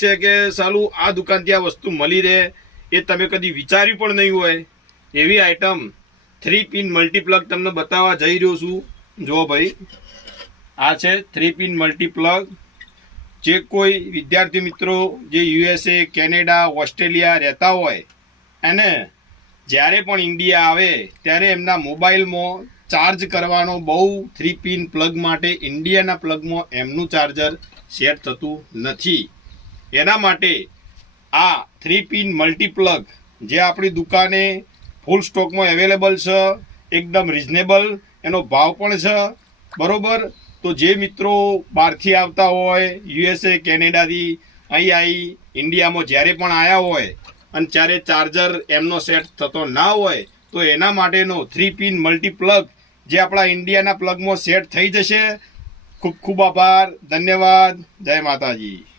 છે કે સાલું આ દુકાનથી આ વસ્તુ મળી રહે, એ તમે કદી વિચાર્યું પણ નહીં હોય. એવી આઈટમ થ્રી પિન મલ્ટીપ્લગ તમને બતાવવા જઈ રહ્યો છું. જુઓ ભાઈ, આ છે થ્રી પિન મલ્ટીપ્લગ જે કોઈ વિદ્યાર્થી મિત્રો જે યુએસએ કેનેડા ઓસ્ટ્રેલિયા રહેતા હોય, એને જ્યારે પણ ઇન્ડિયા આવે, ત્યારે એમના મોબાઈલમાં ચાર્જ કરવાનો બહુ થ્રી પિન પ્લગ માટે ઇન્ડિયાના પ્લગમાં એમનું ચાર્જર સેટ થતું નથી. એના માટે આ થ્રી પિન મલ્ટીપ્લગ જે આપણી દુકાને ફૂલ સ્ટોકમાં અવેલેબલ છે, એકદમ રિઝનેબલ એનો ભાવ પણ છે, બરોબર? તો જે મિત્રો બહારથી આવતા હોય યુએસએ કેનેડાથી અહીં આવી ઇન્ડિયામાં જ્યારે પણ આવ્યા હોય અને જ્યારે ચાર્જર એમનો સેટ થતો ના હોય, તો એના માટેનો થ્રી પિન મલ્ટીપ્લગ જે આપણા ઇન્ડિયાના પ્લગમાં સેટ થઈ જશે. ખૂબ ખૂબ આભાર, ધન્યવાદ, જય માતાજી.